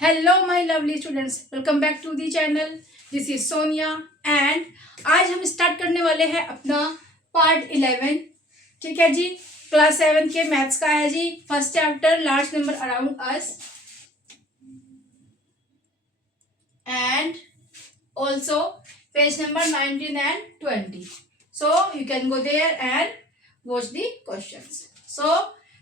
Hello my lovely students, welcome back to the channel. This is Sonia and आज हम start करने वाले हैं अपना पार्ट 11। ठीक है जी, क्लास 7 के मैथ्स का है जी। First chapter large number around us and also page number 19 and 20। So you can go there and watch the questions. So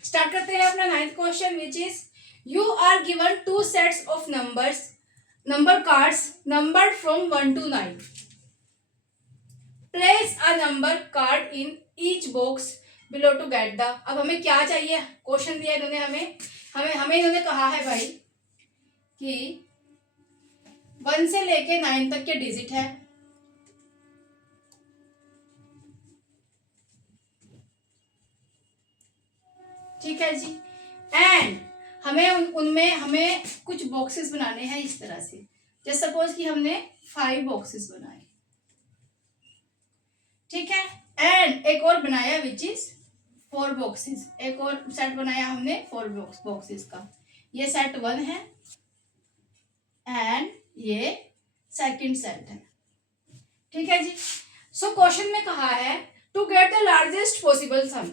start करते हैं अपना 9th question, which is you are given two sets of number cards numbered from 1 to 9. Place a number card in each box below to get the। अब हमें क्या चाहिए, question दिया इन्होंने हमें हमें हमें इन्होंने कहा है भाई कि 1 से लेके 9 तक के डिजिट है। ठीक है जी, एंड हमें उनमें हमें कुछ बॉक्सेस बनाने हैं इस तरह से। जैसे सपोज कि हमने 5 बॉक्सेस बनाए, ठीक है, एंड एक और बनाया विच इज 4 बॉक्सेस। एक और सेट बनाया हमने 4 बॉक्सेस का। ये सेट 1 है एंड ये सेकंड सेट है। ठीक है जी। सो क्वेश्चन में कहा है to get the largest possible sum,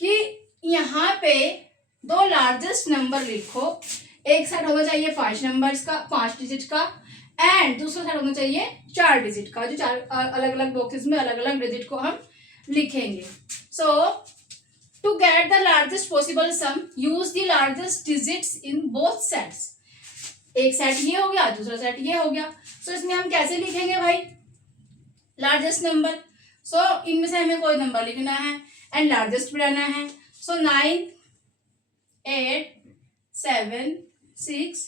कि यहाँ पे दो लार्जेस्ट नंबर लिखो। एक सेट होना चाहिए 5 नंबर्स का, 5 डिजिट का, एंड दूसरा सेट होना चाहिए 4 डिजिट का, जो 4 अलग अलग बॉक्सेस में अलग अलग डिजिट को हम लिखेंगे। So to get the largest possible sum use the largest digits in both sets. एक सेट ये हो गया, दूसरा सेट ये हो गया। सो इसमें हम कैसे लिखेंगे भाई लार्जेस्ट नंबर? सो इनमें से हमें कोई नंबर लिखना है एंड लार्जेस्ट बनाना है। सो 9 8 7 6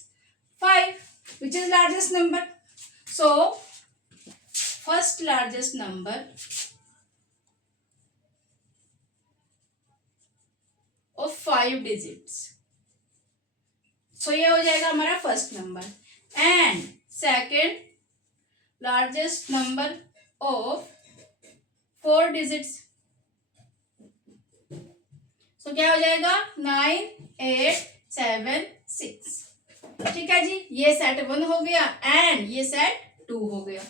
5 which is largest number. So first largest number of 5 digits. So ये हो जाएगा हमारा first number, and second largest number of 4 digits. So क्या हो जाएगा 9 8 7 6। ठीक है जी, ये सेट 1 हो गया एंड ये सेट 2 हो गया।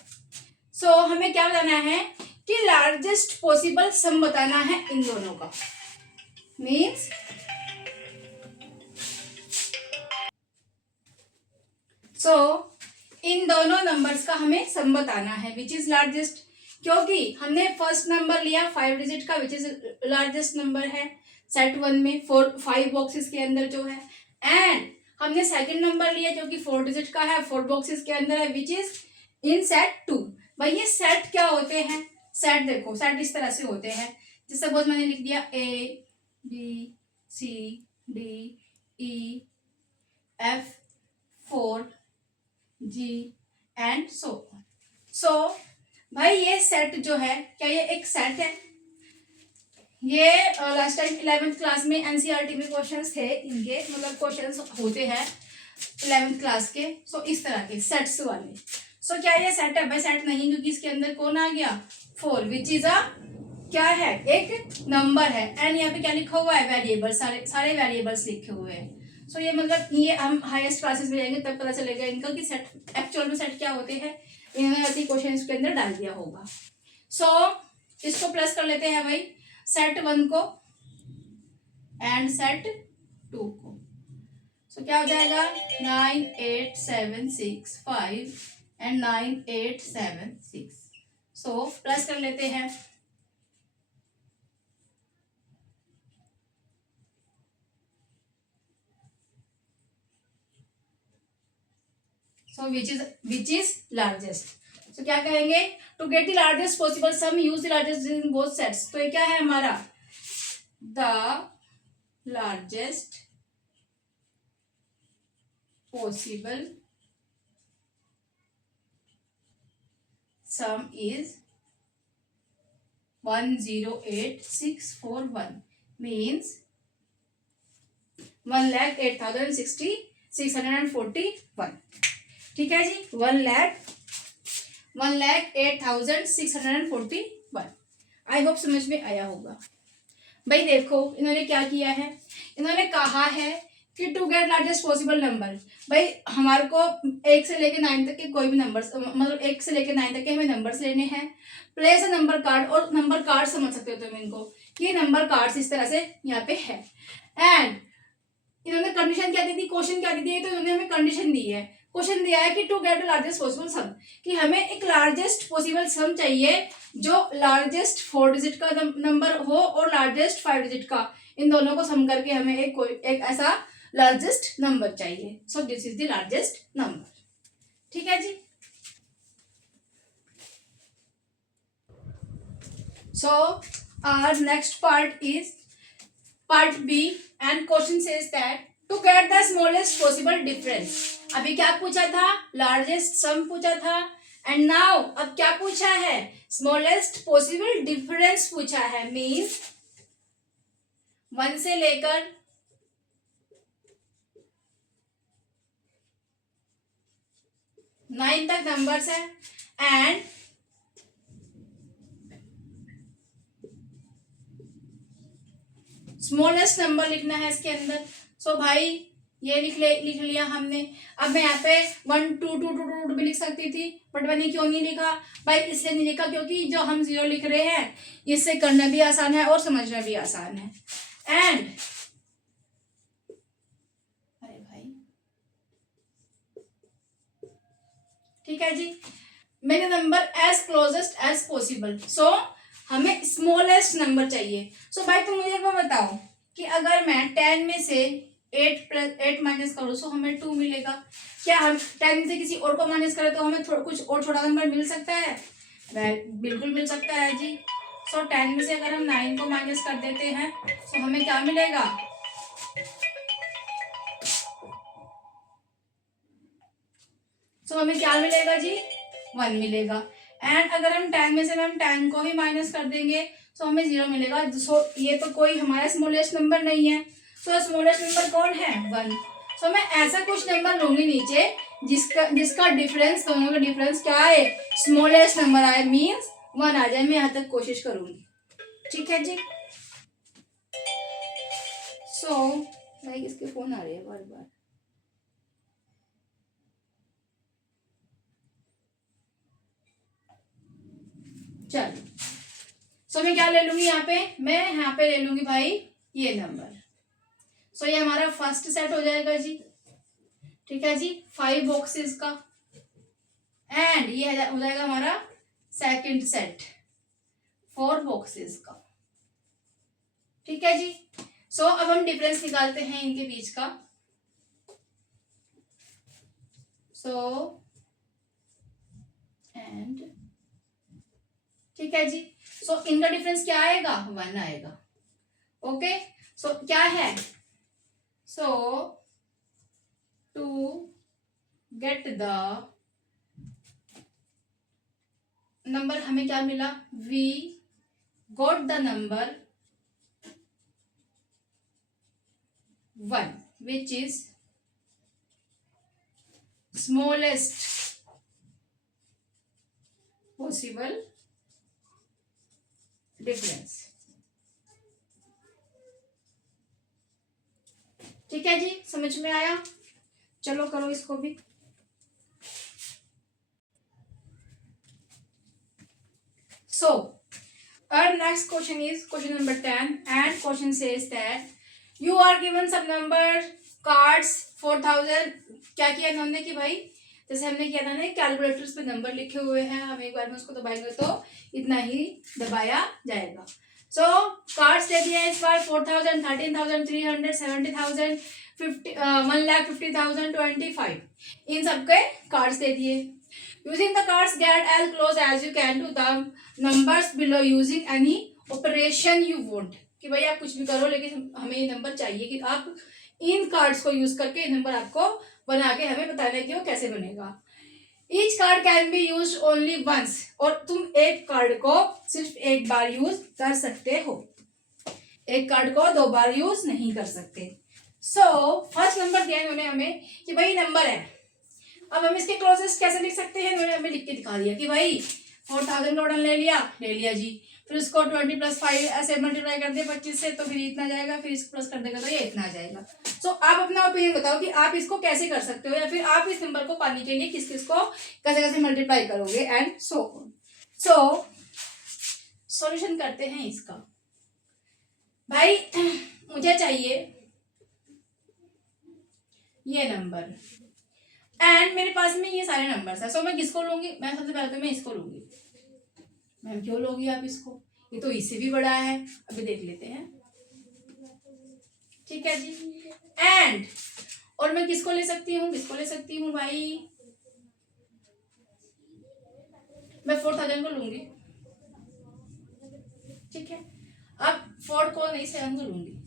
सो हमें क्या बताना है कि लार्जेस्ट पॉसिबल सम बताना है इन दोनों का। मीन्स सो इन दोनों नंबर्स का हमें सम बताना है विच इज लार्जेस्ट, क्योंकि हमने फर्स्ट नंबर लिया 5 डिजिट का विच इज लार्जेस्ट नंबर है सेट 1 में 5 बॉक्सेस के अंदर जो है, एंड हमने सेकंड नंबर लिया जो कि 4 डिजिट का है 4 बॉक्सेस के अंदर है विच इज इन सेट 2। भाई ये सेट क्या होते हैं? सेट देखो, सेट इस तरह से होते हैं। जैसे सपोज मैंने लिख दिया A B C D E F 4 G and so भाई ये सेट जो है, क्या ये एक सेट है? ये लास्ट टाइम 11th क्लास में एनसीईआरटी में क्वेश्चंस थे इनके, मतलब क्वेश्चंस होते हैं 11th क्लास के। सो इस तरह के सेट्स वाले। सो क्या ये सेट है? भाई सेट नहीं, क्योंकि इसके अंदर कौन आ गया 4 विच इज अ क्या है, एक नंबर है, एंड यहाँ पे क्या लिखा हुआ है वेरिएबल, सारे वेरिएबल्स लिखे हुए हैं। सो ये मतलब ये हम हाईएस्ट क्लासेस में जाएंगे तब पता चलेगा इनका कि सेट एक्चुअल में सेट क्या होते हैं। इन्होंने क्वेश्चन इसके अंदर डाल दिया होगा। सो इसको प्लस कर लेते हैं भाई, सेट 1 को एंड सेट 2 को। सो क्या हो जाएगा 9 8 7 6 5 एंड 9 8 7 6। सो प्लस कर लेते हैं। सो विच इज लार्जेस्ट। सो क्या कहेंगे to get the largest possible sum use the largest in both sets. तो ये क्या है हमारा the largest possible sum is 108641 means 1,08,641। ठीक है जी, 1,08,641। आई होप समझ में आया होगा। भाई देखो इन्होंने क्या किया है, इन्होंने कहा है कि to get largest possible number, भाई हमारे को 1 से लेके 9 तक के कोई भी नंबर, मतलब 1 से लेके 9 तक के हमें नंबर्स लेने हैं। प्लेस अ नंबर कार्ड, और नंबर कार्ड समझ सकते हो तुम इनको, कि नंबर कार्ड्स इस तरह से यहाँ पे है। एंड इन्होंने कंडीशन क्या दी थी, क्वेश्चन क्या दी थी, तो इन्होंने हमें कंडीशन दी है। क्वेश्चन दिया है कि to get largest possible sum, कि हमें एक लार्जेस्ट पॉसिबल सम चाहिए जो लार्जेस्ट 4 डिजिट का नंबर हो और लार्जेस्ट 5 डिजिट का, इन दोनों को सम करके हमें एक ऐसा लार्जेस्ट नंबर चाहिए। So this is the largest number. ठीक है जी। So our next part is part B, and question says that to get the smallest possible difference. अभी क्या पूछा था, लार्जेस्ट सम पूछा था, एंड नाउ अब क्या पूछा है, स्मॉलेस्ट पॉसिबल डिफरेंस पूछा है। मीन्स 1 से लेकर 9 तक नंबर्स है, एंड स्मॉलेस्ट नंबर लिखना है इसके अंदर। सो भाई ये लिख लिया हमने। अब मैं यहाँ पे 1 2 2 2 2 भी लिख सकती थी, बट मैंने क्यों नहीं लिखा भाई, इसलिए नहीं लिखा क्योंकि जो हम 0 लिख रहे हैं इससे करना भी आसान है और समझना भी आसान है। एंड अरे भाई ठीक है जी, मैंने number as closest as possible. So हमें स्मॉलेस्ट नंबर चाहिए। सो भाई तुम मुझे बताओ कि अगर मैं 10 में से 8 माइनस करूँ सो हमें 2 मिलेगा। क्या हम 10 में से किसी और को माइनस करें तो हमें कुछ और छोटा नंबर मिल सकता है? बिल्कुल मिल सकता है जी। सो 10 में से अगर हम 9 को माइनस कर देते हैं तो हमें क्या मिलेगा? सो हमें क्या मिलेगा जी? 1 मिलेगा। एंड अगर हम 10 में से हम 10 को ही माइनस कर देंगे तो हमें 0 मिलेगा। सो ये तो कोई हमारा स्मॉलेस्ट नंबर नहीं है। सो स्मॉलेस्ट नंबर कौन है? 1। सो मैं ऐसा कुछ नंबर लूंगी नीचे जिसका डिफरेंस, दोनों का डिफरेंस क्या है? स्मॉलेस्ट नंबर आए, मीन्स 1 आ जाए। मैं यहाँ तक कोशिश करूंगी। ठीक है जी। सो लाइक इसके फोन आ रहे हैं बार बार। चलो सो मैं क्या ले लूंगी यहाँ पे? मैं यहाँ पे ले लूंगी भाई ये नंबर। सो ये हमारा फर्स्ट सेट हो जाएगा जी। ठीक है जी, 5 बॉक्सेस का। एंड ये हो जाएगा हमारा सेकंड सेट, 4 बॉक्सेस का। ठीक है जी। सो अब हम डिफरेंस निकालते हैं इनके बीच का। सो एंड ठीक है जी। सो इनका डिफरेंस क्या आएगा? 1 आएगा। ओके। सो क्या है? So to get the number, हमें क्या मिला? We got the number 1 which is smallest possible difference। ठीक है जी, समझ में आया? चलो करो इसको भी। So our next question is question number 10, and question says that you are given some number cards 4000। क्या किया इन्होंने कि भाई जैसे हमने किया था ना कैलकुलेटर्स पे नंबर लिखे हुए हैं, हम एक बार में उसको दबाएंगे तो इतना ही दबाया जाएगा। सो कार्ड्स दे दिए इस बार 4000, 13300, 70000, 1,50,000, 25, इन सबके कार्ड्स दे दिए। Using the cards get as close as you can to the numbers below using any operation you want. कि भाई आप कुछ भी करो लेकिन हमें ये नंबर चाहिए, कि आप इन कार्ड्स को यूज करके नंबर आपको बना के हमें बताना है कि वो कैसे बनेगा। Each card can be use only once, और तुम एक कार्ड को सिर्फ एक बार यूज कर सकते हो, एक कार्ड को 2 बार यूज नहीं कर सकते। सो फर्स्ट नंबर दिया इन्होंने हमें कि भाई नंबर है। अब हम इसके क्लोजेस्ट कैसे लिख सकते हैं? इन्होंने हमें लिख के दिखा दिया कि भाई 4000 का बटन ले लिया जी, फिर उसको 20 + 5 ऐसे मल्टीप्लाई कर दिया 25 से, तो फिर इतना जाएगा, फिर इसको प्लस कर देगा तो ये इतना आ जाएगा। सो आप अपना ओपिनियन बताओ कि आप इसको कैसे कर सकते हो, या फिर आप इस नंबर को पाने के लिए किस किस को कैसे कैसे मल्टीप्लाई करोगे and so on. So solution करते हैं इसका। भाई मुझे चाहिए ये नंबर एंड मेरे पास में ये सारे नंबर्स है। सो मैं किसको लूंगी? मैं सबसे पहले तो मैं इसको लूंगी। मैम क्यों लोगी आप इसको? ये तो इससे भी बड़ा है, अभी देख लेते हैं। ठीक है जी। एंड और मैं किसको ले सकती हूँ? किसको ले सकती हूँ भाई? मैं 4000 को लूंगी। ठीक है, अब 4 को नहीं 7 को लूंगी।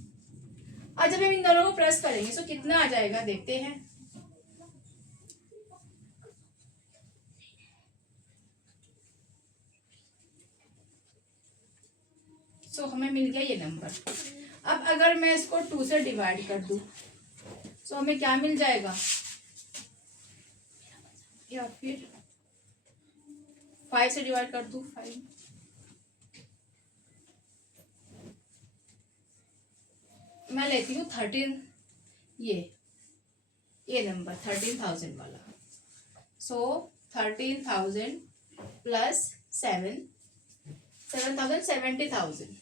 आज जब हम इन दोनों को प्लस करेंगे तो कितना आ जाएगा देखते हैं। सो हमें मिल गया ये नंबर। अब अगर मैं इसको 2 से डिवाइड कर दूं तो हमें क्या मिल जाएगा, या फिर 5 से डिवाइड कर दूं 5, मैं लेती हूँ 13, ये नंबर 13,000 वाला। सो 13,000 प्लस 7,000 70,000।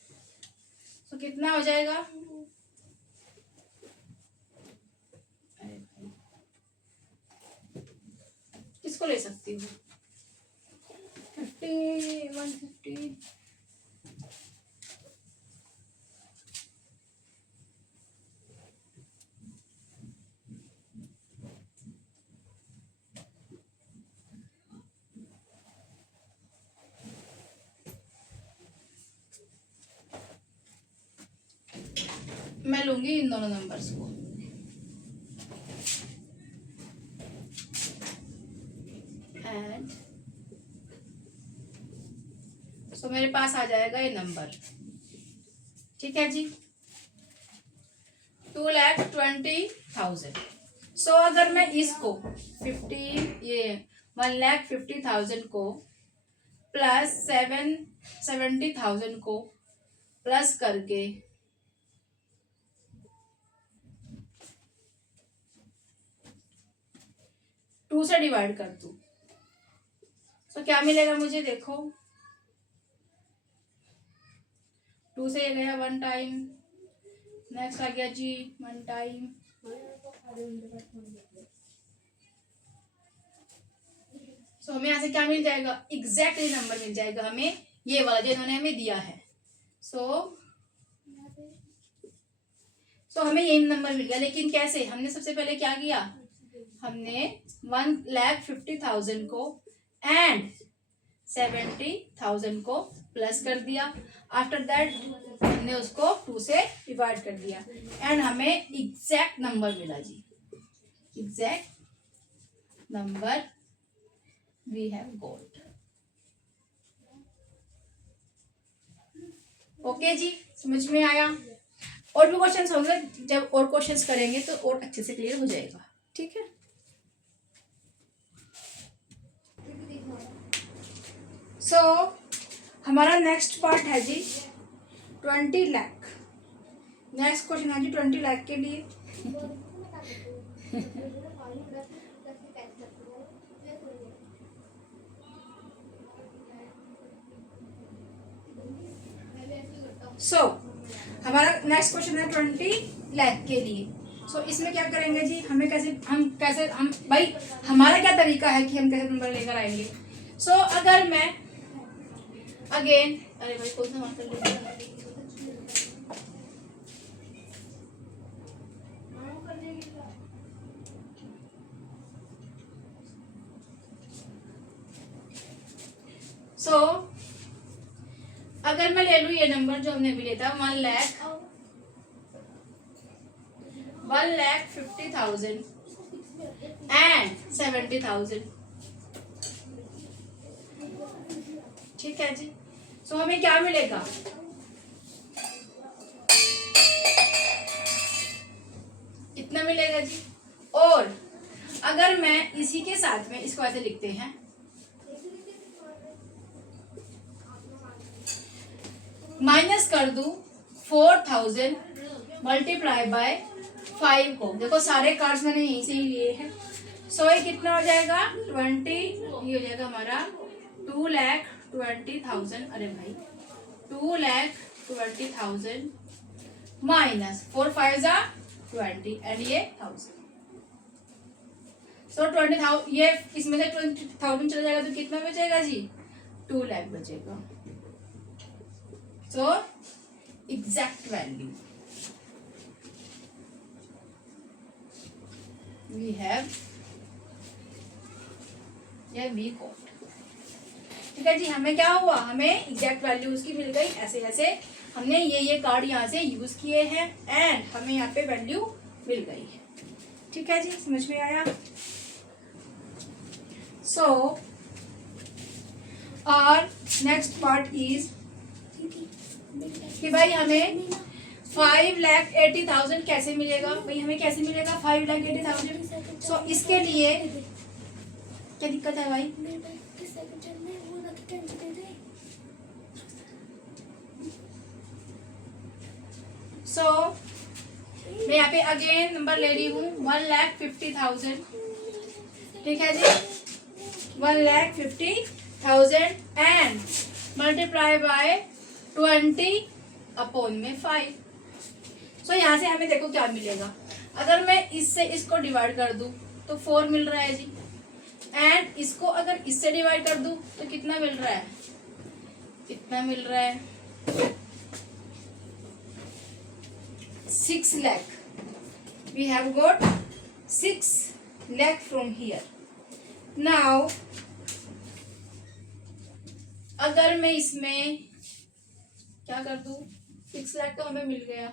तो कितना हो जाएगा? किसको ले सकती हूँ? 50, 150। मैं लूंगी इन दोनों नंबर्स को। एंड सो मेरे पास आ जाएगा ये नंबर। ठीक है जी, 2,20,000। सो अगर मैं इसको 1,50,000 को प्लस 70,000 को प्लस करके 2 से डिवाइड कर दूं तो क्या मिलेगा मुझे? देखो 2 से ये गया 1 टाइम, नेक्स्ट आ गया जी 1 टाइम, सो हमें यहाँ से क्या मिल जाएगा? एग्जैक्टली नंबर मिल जाएगा हमें, ये वाला जो इन्होंने हमें दिया है। सो हमें यही नंबर मिल गया। लेकिन कैसे? हमने सबसे पहले क्या किया, हमने 1,50,000 को एंड 70,000 को प्लस कर दिया। आफ्टर दैट हमने उसको 2 से डिवाइड कर दिया एंड हमें एग्जैक्ट नंबर मिला जी। Exact number we have got. Okay जी, समझ में आया? और भी क्वेश्चंस होंगे, जब और क्वेश्चंस करेंगे तो और अच्छे से क्लियर हो जाएगा। ठीक है, सो हमारा नेक्स्ट पार्ट है जी 20 लाख। नेक्स्ट क्वेश्चन है जी 20 लाख के लिए। सो हमारा नेक्स्ट क्वेश्चन है 20 लाख के लिए। सो इसमें क्या करेंगे जी, हम भाई हमारा क्या तरीका है कि हम कैसे नंबर लेकर आएंगे। सो अगर मैं अगेन, अरे भाई कौन सा मार्कर लेकर अगर मैं ले लूं ये नंबर जो हमने अभी लिया था 1,50,000 एंड 70,000। ठीक है जी, सो हमें क्या मिलेगा? इतना मिलेगा जी। और अगर मैं इसी के साथ में इसको ऐसे लिखते हैं माइनस कर दूं 4000 मल्टीप्लाई बाय 5 को, देखो सारे कार्ड्स मैंने यहीं से ही लिए हैं। सो ये कितना हो जाएगा 20, ये हो जाएगा हमारा 2,20,000, अरे भाई 2,20,000 माइनस 4 5 जा 20 एंड ये 1000। सो 20,000, ये इसमें से 20,000 चला जाएगा तो कितना बचेगा जी 2 लाख बचेगा। So exact value we have या वी गॉट। ठीक है जी, हमें क्या हुआ, हमें एग्जैक्ट वैल्यू उसकी मिल गई। ऐसे ऐसे हमने ये कार्ड यहाँ से यूज किए हैं एंड हमें यहाँ पे वैल्यू मिल गई है। ठीक है जी, समझ में आया। सो और नेक्स्ट पार्ट इज कि भाई हमें 5,80,000 कैसे मिलेगा, भाई हमें कैसे मिलेगा 5,80,000। सो इसके लिए क्या दिक्कत है भाई, सो मैं यहाँ पे अगेन नंबर ले रही हूँ 1,50,000। ठीक है जी, 1,50,000 एंड मल्टीप्लाई बाय 20/5। सो यहाँ से हमें देखो क्या मिलेगा, अगर मैं इससे इसको डिवाइड कर दूं तो 4 मिल रहा है जी, एंड इसको अगर इससे डिवाइड कर दूं तो कितना मिल रहा है, कितना मिल रहा है 6 lakh। We have got 6 lakh from here. Now अगर मैं इसमें क्या कर दूं, 6 लाख तो हमें मिल गया,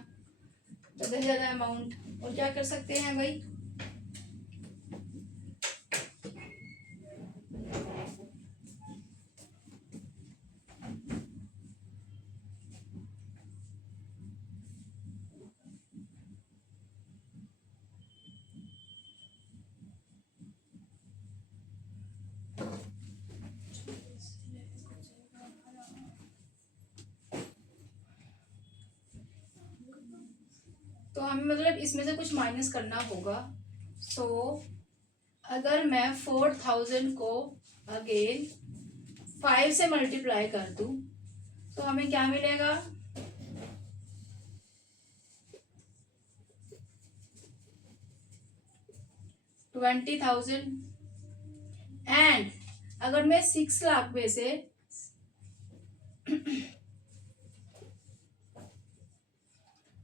ज्यादा से ज्यादा अमाउंट, और क्या कर सकते हैं भाई, तो हमें मतलब इसमें से कुछ माइनस करना होगा। सो अगर मैं 4,000 को अगेन 5 से मल्टीप्लाई कर दूं तो हमें क्या मिलेगा, 20,000 एंड अगर मैं 6 लाख में से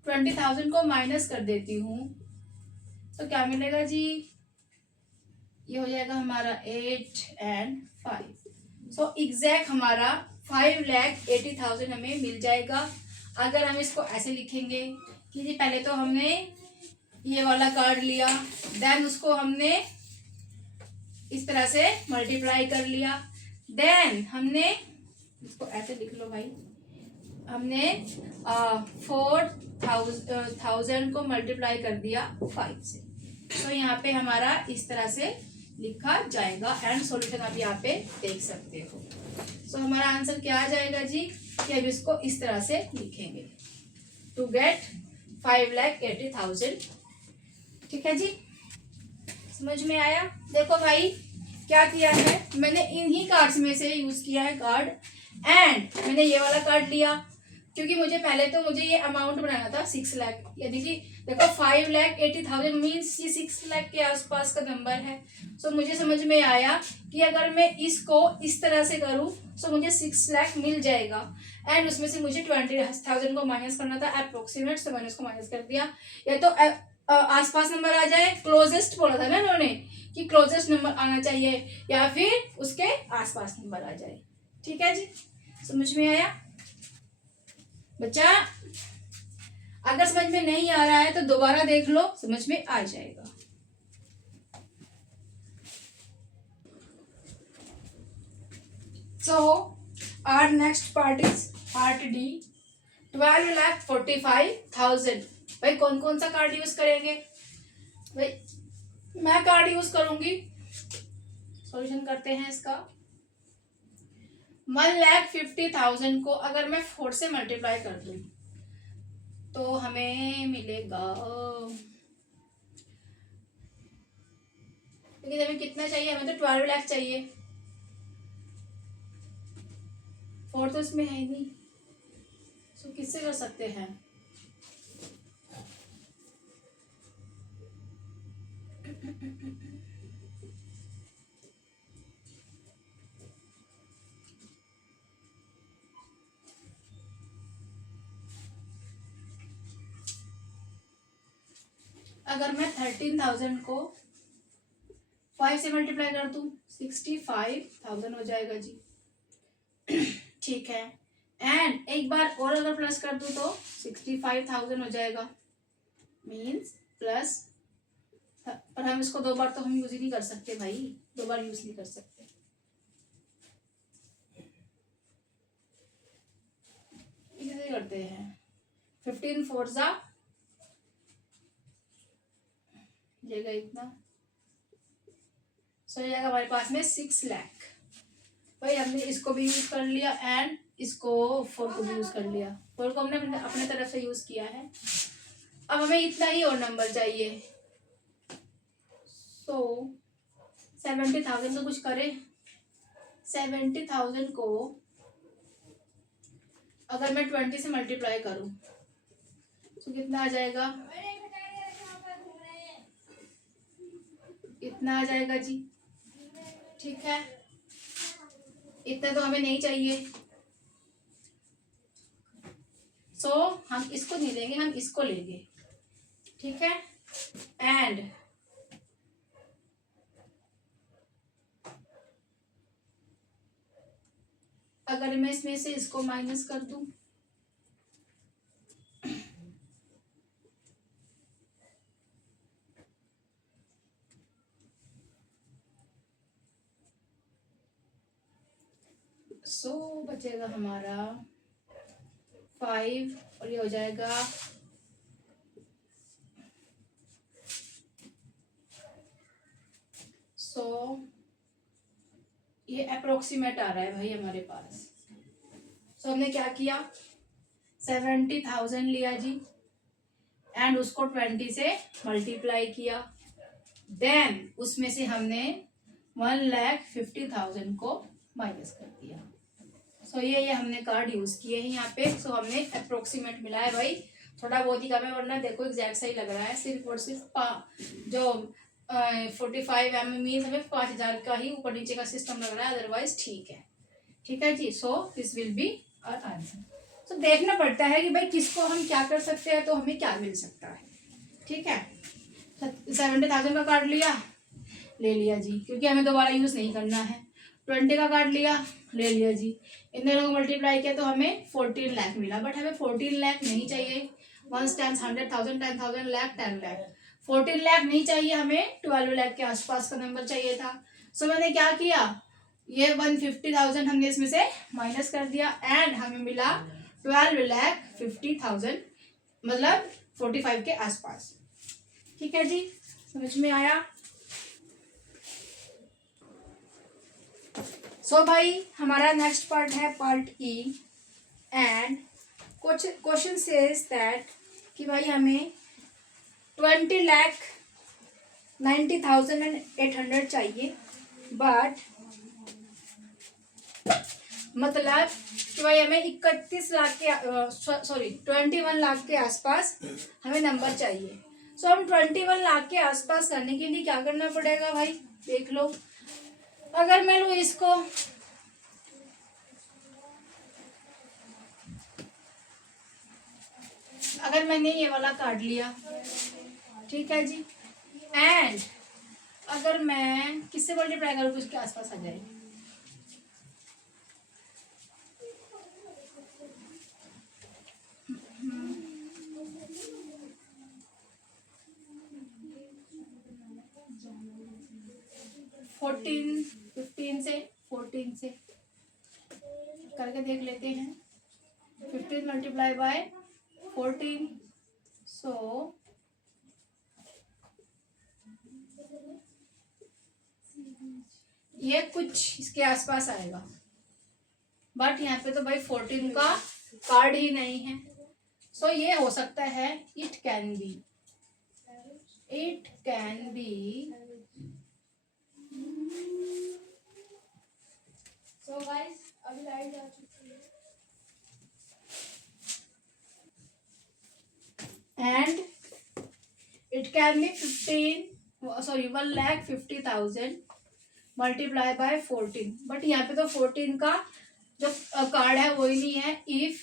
20,000 को माइनस कर देती हूँ तो क्या मिलेगा जी, ये हो जाएगा हमारा 8 एंड 5। सो एग्जैक्ट हमारा 5,80,000 हमें मिल जाएगा। अगर हम इसको ऐसे लिखेंगे कि जी पहले तो हमने ये वाला कार्ड लिया, देन उसको हमने इस तरह से मल्टीप्लाई कर लिया, देन हमने इसको ऐसे लिख लो भाई, हमने 4,000 को मल्टीप्लाई कर दिया 5 से। तो यहाँ पे हमारा इस तरह से लिखा जाएगा एंड सॉल्यूशन आप यहाँ पे देख सकते हो। सो हमारा आंसर क्या आ जाएगा जी, कि अब इसको इस तरह से लिखेंगे टू गेट 5,80,000। ठीक है जी, समझ में आया। देखो भाई क्या किया है, मैंने इन्हीं कार्ड्स में से यूज किया है कार्ड, एंड मैंने ये वाला कार्ड लिया क्योंकि मुझे ये अमाउंट बनाना था 6 लाख, यानी कि देखो 5,80,000 मीन्स ये 6 लाख के आसपास का नंबर है। सो मुझे समझ में आया कि अगर मैं इसको इस तरह से करूं तो मुझे 6 लाख मिल जाएगा, एंड उसमें से मुझे 20,000 को माइनस करना था अप्रोक्सीमेट, तो मैंने उसको माइनस कर दिया। या तो आसपास नंबर आ जाए, क्लोजेस्ट बोला था ना उन्होंने कि क्लोजेस्ट नंबर आना चाहिए, या फिर उसके आसपास नंबर आ जाए। ठीक है जी, समझ में आया बच्चा। अगर समझ में नहीं आ रहा है तो दोबारा देख लो, समझ में आ जाएगा। So our next part is part D, 12,45,000। भाई कौन कौन सा कार्ड यूज करेंगे, भाई मैं कार्ड यूज करूंगी, सॉल्यूशन करते हैं इसका। 1,50,000 को अगर मैं 4 से मल्टीप्लाई कर दूं तो हमें मिलेगा, लेकिन हमें कितना चाहिए, हमें तो 12 लाख चाहिए। 4 तो इसमें है नहीं, तो किससे कर सकते हैं? अगर मैं 13,000 को 5 से मल्टीप्लाई कर दूं 65,000 हो जाएगा जी। ठीक है, एंड एक बार और अगर प्लस कर दूं तो 65,000 हो जाएगा, मीन्स प्लस। और हम इसको 2 बार तो हम यूज ही नहीं कर सकते भाई, 2 बार यूज नहीं कर सकते। इसे करते हैं 15 4 जा जाएगा इतना, सो जाएगा हमारे पास में 6 लाख। भाई हमने इसको भी यूज कर लिया एंड इसको 4 को भी यूज कर लिया, 4 को हमने अपने तरफ से यूज किया है। अब हमें इतना ही और नंबर चाहिए, सो 70,000 को कुछ करें। 70,000 को अगर मैं 20 से मल्टीप्लाई करूं तो कितना आ जाएगा, इतना आ जाएगा जी। ठीक है, इतना तो हमें नहीं चाहिए, सो हम इसको नहीं लेंगे, हम इसको लेंगे। ठीक है, एंड अगर मैं इसमें से इसको माइनस कर दूं सो बचेगा हमारा 5 और ये हो जाएगा 100। ये अप्रोक्सीमेट आ रहा है भाई हमारे पास। सो हमने क्या किया, 70,000 लिया जी एंड उसको 20 से मल्टीप्लाई किया, देन उसमें से हमने 1,50,000 को माइनस कर दिया। सो ये हमने कार्ड यूज किए हैं यहाँ पे। सो हमने अप्रोक्सीमेट मिला है भाई, थोड़ा बहुत ही कम है, वरना देखो एग्जैक्ट सही लग रहा है। सिर्फ और सिर्फ जो 45 मीन हमें 5,000 का ही ऊपर नीचे का सिस्टम लग रहा है, अदरवाइज ठीक है। ठीक है जी, so this will be our answer. So देखना पड़ता है कि भाई किसको हम क्या कर सकते हैं तो हमें क्या मिल सकता है। ठीक है, 70,000 का कार्ड लिया, ले लिया जी, क्योंकि हमें दोबारा यूज नहीं करना है। 20 का कार्ड लिया, ले लिया जी, इन दोनों को मल्टीप्लाई किया तो हमें 14 लाख मिला, बट हमें 14 लाख नहीं चाहिए। 1 टाइम्स 100,000 10,000 लाख 10 लाख, 14 लाख नहीं चाहिए हमें, 12 लाख के आसपास का नंबर चाहिए था। सो मैंने क्या किया, ये 150,000 हमने इसमें से माइनस कर दिया एंड हमें मिला 12,50,000, मतलब 45 के आसपास। ठीक है जी, समझ में आया? सो भाई हमारा नेक्स्ट पार्ट है पार्ट ई, एंड कुछ क्वेश्चन सेज दैट कि भाई हमें 20,90,800 चाहिए, बट मतलब कि भाई हमें 31 लाख के 21 लाख के आसपास हमें नंबर चाहिए। सो हम 21 लाख के आसपास करने के लिए क्या करना पड़ेगा भाई, देख लो। अगर मैं लूँ इसको, अगर मैंने ये वाला काट लिया, ठीक है जी, एंड अगर मैं किससे मल्टीप्लाई करूँ तो उसके आसपास आ जाए, 14 15 से 14 से करके देख लेते हैं। 15 मल्टीप्लाई बाय 14, सो ये कुछ इसके आसपास आएगा। बट यहाँ पे तो भाई 14 का कार्ड ही नहीं है। सो ये हो सकता है, it can be so guys अभी लाइट जा चुकी है and it can be 1,50,000 multiply by 14। But यहाँ पे तो 14 का जो कार्ड है वो ही नहीं है। If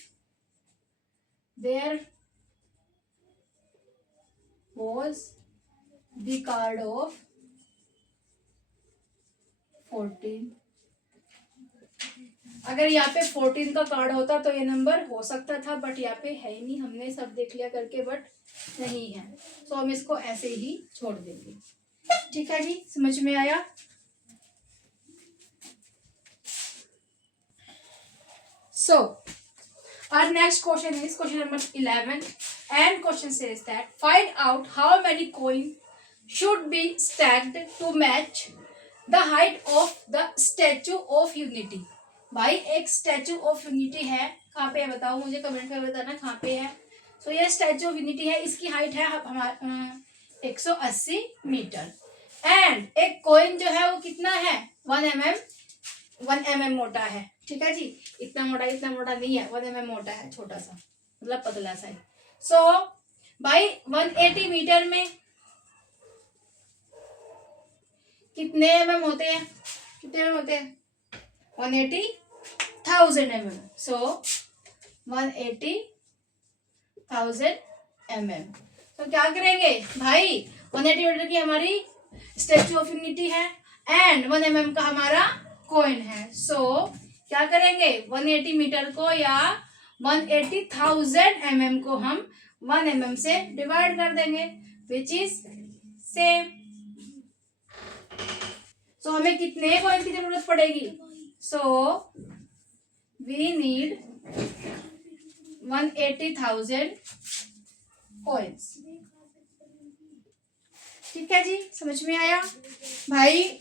there was the card of 14, अगर यहाँ पे 14 का कार्ड होता तो ये नंबर हो सकता था, बट यहाँ पे है ही नहीं। हमने सब देख लिया करके बट नहीं है, तो हम इसको ऐसे ही छोड़ देंगे। ठीक है जी, समझ में आया। So our next question is question number 11, and question says that find out how many coins should be stacked to match the height of the Statue of Unity। भाई एक स्टैचू ऑफ यूनिटी है, कहाँ पे है बताओ मुझे, comment में बताना कहाँ पे है। सो ये स्टैचू ऑफ यूनिटी है, इसकी हाइट है हमारा 180 मीटर। एंड एक कॉइन जो है वो कितना है, 1 mm मोटा है। ठीक है जी, इतना मोटा नहीं है, 1 mm मोटा है, छोटा सा मतलब पतला सा है। सो भाई 180 मीटर में कितने mm होते हैं, 180,000 mm। सो 180,000 mm। तो क्या करेंगे भाई, 180 मीटर की हमारी स्टैचू ऑफ यूनिटी है एंड 1 mm का हमारा कॉइन है। सो क्या करेंगे, 180 मीटर को या 180,000 mm को हम 1 mm से डिवाइड कर देंगे, विच इज सेम। सो हमें कितने कॉइन की जरूरत पड़ेगी, सो वी नीड 180,000 कॉइन्स। ठीक है जी, समझ में आया भाई।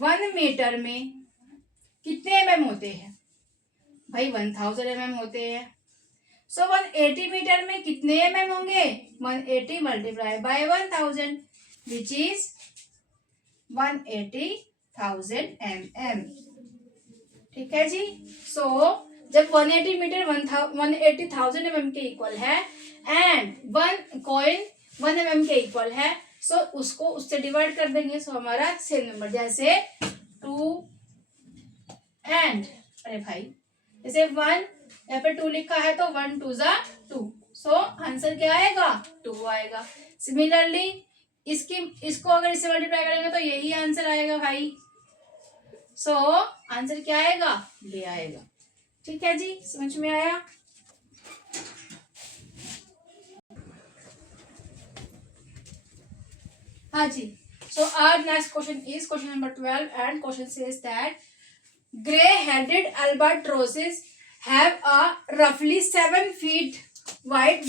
1 मीटर में कितने mm होते हैं भाई, 1000 mm होते हैं। सो 180 मीटर में कितने mm होंगे, 180 multiply by 1000 which is 180,000 mm। ठीक है जी। सो जब 180 मीटर 180,000 mm के इक्वल है एंड 1 कॉइन 1 mm के इक्वल है, सो उसको उससे डिवाइड कर देंगे। सो हमारा सेम नंबर, जैसे 2 एंड अरे भाई जैसे 1 यहाँ पे 2 लिखा है तो 1 2 जा 2, सो आंसर क्या आएगा, 2 आएगा। सिमिलरली इसको अगर इससे मल्टीप्लाई करेंगे तो यही आंसर आएगा भाई। सो आंसर क्या आएगा, ये आएगा। ठीक है जी, समझ में आया। हाँ जी। So our next question is question number 12 and question says that gray-headed albatrosses have a roughly 7 feet wide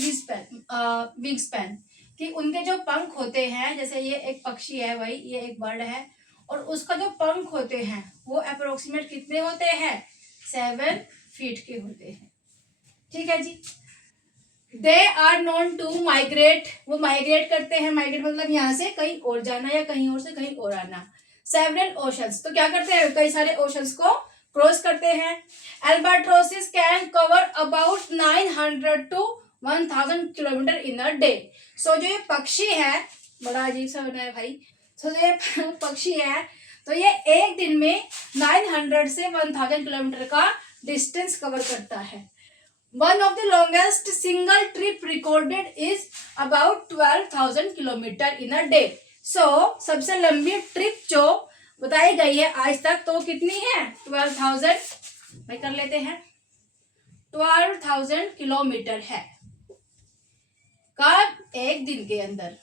wingspan। कि उनके जो पंख होते हैं, जैसे ये एक पक्षी है भाई, ये एक बर्ड है, और उसका जो पंख होते हैं वो अप्रोक्सीमेट कितने होते हैं, 7 फीट के होते हैं। ठीक है जी। They are known to migrate, वो माइग्रेट करते हैं, माइग्रेट मतलब यहाँ से कहीं और जाना या कहीं और से कहीं और आना। सेवरल ओशंस, तो क्या करते हैं, कई सारे ओशंस को क्रॉस करते हैं। Albatrosses can cover about 900 to 1000 kilometre in a day. So जो ये पक्षी है, बड़ा अजीब सा बना है भाई। सो जो ये पक्षी है तो ये एक दिन में 900 से 1000 किलोमीटर का डिस्टेंस कवर करता है। One of the longest single trip recorded is about 12,000 kilometre in a day. So सबसे लंबी ट्रिप जो बताई गई है आज तक तो कितनी है, 12,000, भाई कर लेते हैं, 12,000 किलोमीटर है, कब, एक दिन के अंदर।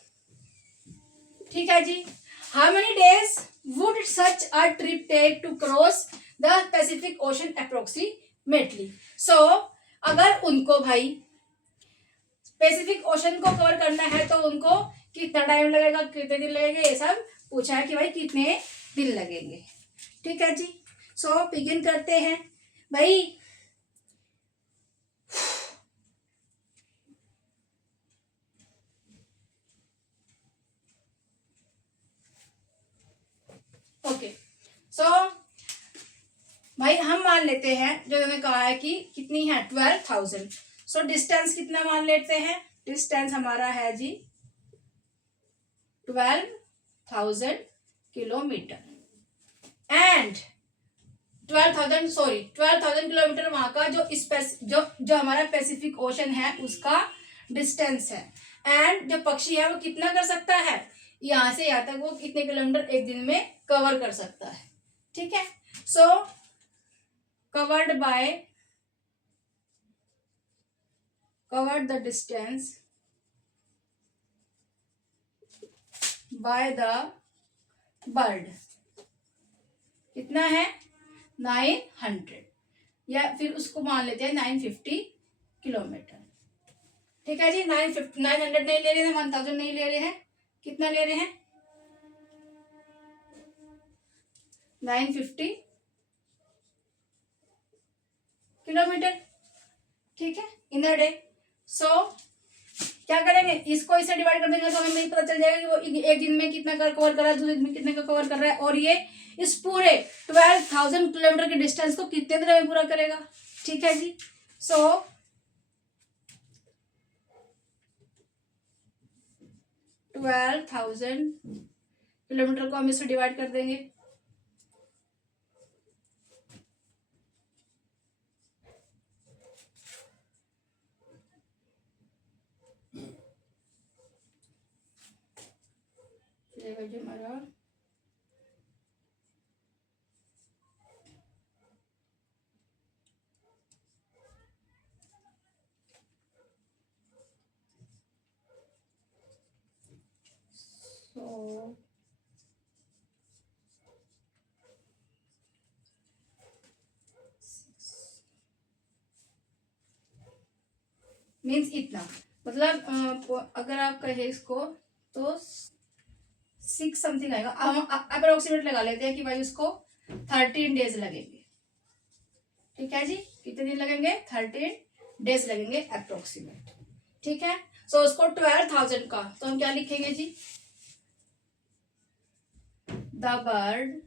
ठीक है जी। How many days would such a trip take to cross the Pacific Ocean approximately. So अगर उनको भाई पैसिफिक ओशन को कवर करना है तो उनको कितना टाइम लगेगा, कितने दिन लगेंगे, ये सब पूछा है कि भाई कितने दिन लगेंगे। ठीक है जी। सो बिगिन करते हैं भाई। ओके सो भाई हम मान लेते हैं जो मैंने कहा है कि कितनी है 12,000। सो डिस्टेंस कितना मान लेते हैं, डिस्टेंस हमारा है जी 12,000 किलोमीटर एंड 12,000 किलोमीटर वहां का जो हमारा पैसिफिक ओशन है उसका डिस्टेंस है। एंड जो पक्षी है वो कितना कर सकता है, यहां से यहां तक वो कितने किलोमीटर एक दिन में कवर कर सकता है। ठीक है, सो covered the distance by the bird कितना है 900, या फिर उसको मान लेते हैं 950 किलोमीटर। ठीक है जी, 900 नहीं ले रहे हैं, 1000 नहीं ले रहे हैं, कितना ले रहे हैं 950 किलोमीटर। ठीक है, इन द डे। सो क्या करेंगे, इसको इससे डिवाइड कर देंगे तो हमें पता चल जाएगा कि वो एक दिन में कितना का कवर कर रहा है, दूसरे दिन में कितने का कवर कर रहा है, और ये इस पूरे 12,000 किलोमीटर के डिस्टेंस को कितने दिन में पूरा करेगा। ठीक है जी, सो 12,000 किलोमीटर को हम इससे डिवाइड कर देंगे। जो हमारा मीन्स इतना, मतलब अगर आप कहे इसको तो 6 समथिंग आएगा। हम अप्रोक्सीमेट लगा लेते हैं कि भाई उसको 13 डेज लगेंगे। ठीक है जी, कितने दिन लगेंगे 13 डेज लगेंगे अप्रोक्सीमेट। ठीक है, सो उसको 12,000 का तो हम क्या लिखेंगे जी, the bird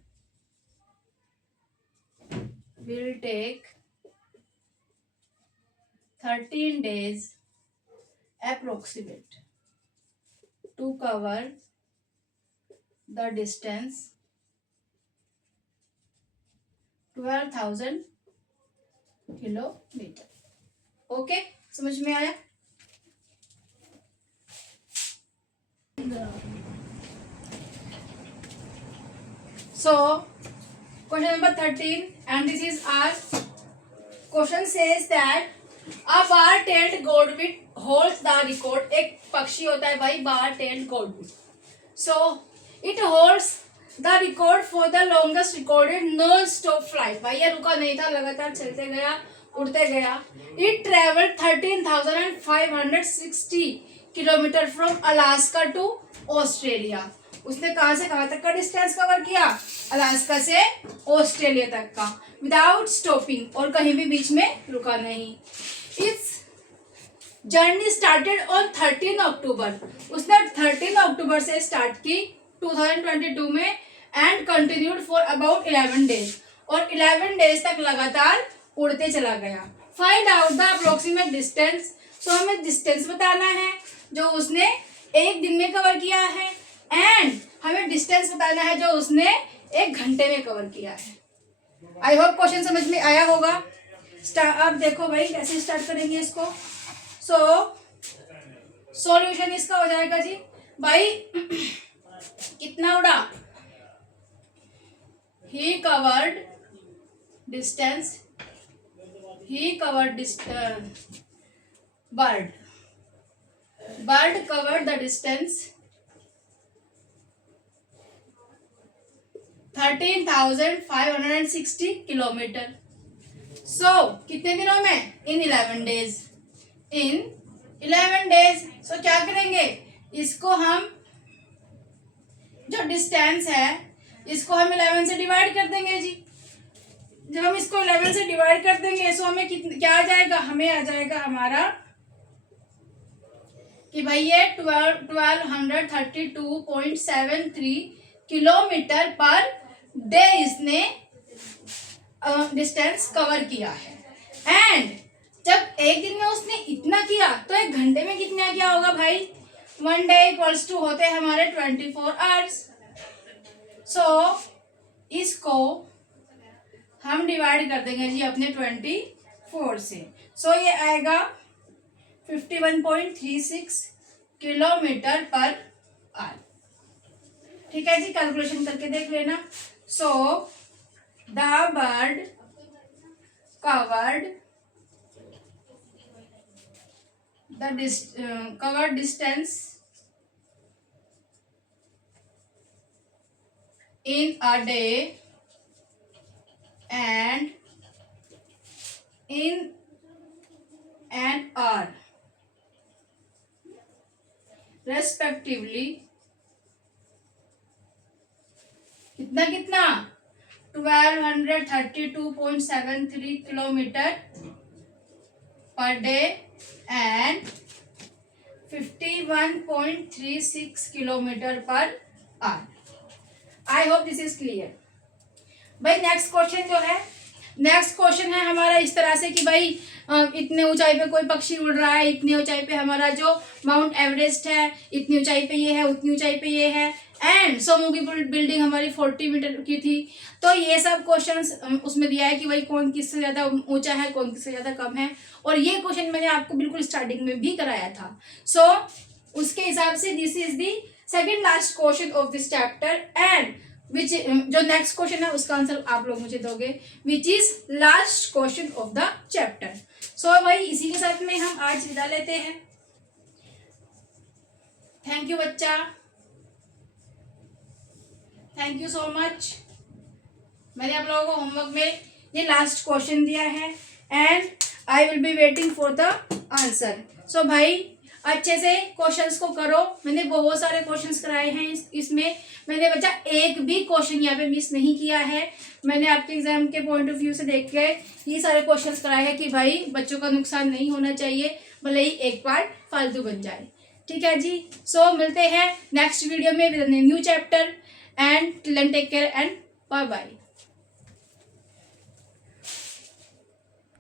will take 13 days approximate to cover the distance 12,000 kilometre. Okay, समझ में आया। So question number 13 and this is our question says that a bar-tailed godwit holds the record। एक पक्षी होता है भाई bar-tailed godwit, so it holds the record for the longest recorded non-stop flight। भाई ये रुका नहीं था, लगातार चलते गया, उड़ते गया। It traveled 13,560 kilometre from Alaska to Australia. उसने कहां से कहां तक का डिस्टेंस कवर किया, अलास्का से ऑस्ट्रेलिया तक का, विदाउट स्टॉपिंग, और कहीं भी बीच में रुका नहीं। इस जर्नी स्टार्टेड ऑन 13 अक्टूबर। उसने 13 अक्टूबर से स्टार्ट की 2022 में and continued for about 11 days, और 11 डेज तक लगातार उड़ते चला गया। Find out the approximate distance. So हमें डिस्टेंस बताना है जो उसने एक दिन में कवर किया है, एंड हमें डिस्टेंस बताना है जो उसने 1 घंटे में कवर किया है। आई होप क्वेश्चन समझ में आया होगा। अब देखो भाई कैसे स्टार्ट करेंगे इसको। सो सॉल्यूशन इसका हो जाएगा जी भाई कितना उड़ा, he covered distance, bird covered the distance 13,560 kilometre. So कितने दिनों में, इन 11 डेज, सो क्या करेंगे, इसको हम जो डिस्टेंस है इसको हम 11 से डिवाइड कर देंगे जी। जब हम इसको 11 से डिवाइड कर देंगे सो हमें क्या आ जाएगा, हमें आ जाएगा हमारा कि भाई ये 1232.73 किलोमीटर पर डे इसने डिस्टेंस कवर किया है। एंड जब एक दिन में उसने इतना किया तो एक घंटे में कितना क्या होगा भाई, 1 डे इक्वल्स टू होते हैं हमारे 24 आवर्स। सो इसको हम डिवाइड कर देंगे जी अपने 24 से। सो ये आएगा 51.36 किलोमीटर पर आवर। ठीक है जी, कैलकुलेशन करके देख लेना। So the bird covered covered distance in a day and in an hour respectively। कितना कितना 1232.73 kilometre per day and 51.36 kilometre per hour. I hope this is clear. भाई नेक्स्ट क्वेश्चन जो है, नेक्स्ट क्वेश्चन है हमारा इस तरह से कि भाई इतने ऊंचाई पे कोई पक्षी उड़ रहा है, इतनी ऊंचाई पे हमारा जो माउंट एवरेस्ट है, इतनी ऊंचाई पे ये है, उतनी ऊंचाई पे ये है, एंड सोमो की बिल्डिंग हमारी 40 मीटर की थी। तो ये सब क्वेश्चंस उसमें दिया है कि भाई कौन किससे ज़्यादा ऊंचा है, कौन किससे ज़्यादा कम है, और ये क्वेश्चन मैंने आपको बिल्कुल स्टार्टिंग में भी कराया था। सो उसके हिसाब से this is the second last question of this chapter, and which जो नेक्स्ट क्वेश्चन है उसका आंसर आप लोग मुझे दोगे, which is last question of the chapter. So भाई इसी के साथ में हम आज विदा लेते हैं। थैंक यू बच्चा, थैंक यू सो मच। मैंने आप लोगों को होमवर्क में ये लास्ट क्वेश्चन दिया है and I will be waiting for the answer. So भाई अच्छे से क्वेश्चंस को करो। मैंने बहुत सारे क्वेश्चंस कराए हैं इसमें मैंने बच्चा एक भी क्वेश्चन यहाँ पे मिस नहीं किया है। मैंने आपके एग्जाम के पॉइंट ऑफ व्यू से देख के ये सारे क्वेश्चंस कराए हैं कि भाई बच्चों का नुकसान नहीं होना चाहिए, भले ही एक पार्ट फालतू बन जाए। ठीक है जी, सो मिलते हैं नेक्स्ट वीडियो में with new chapter and till then take care and bye bye.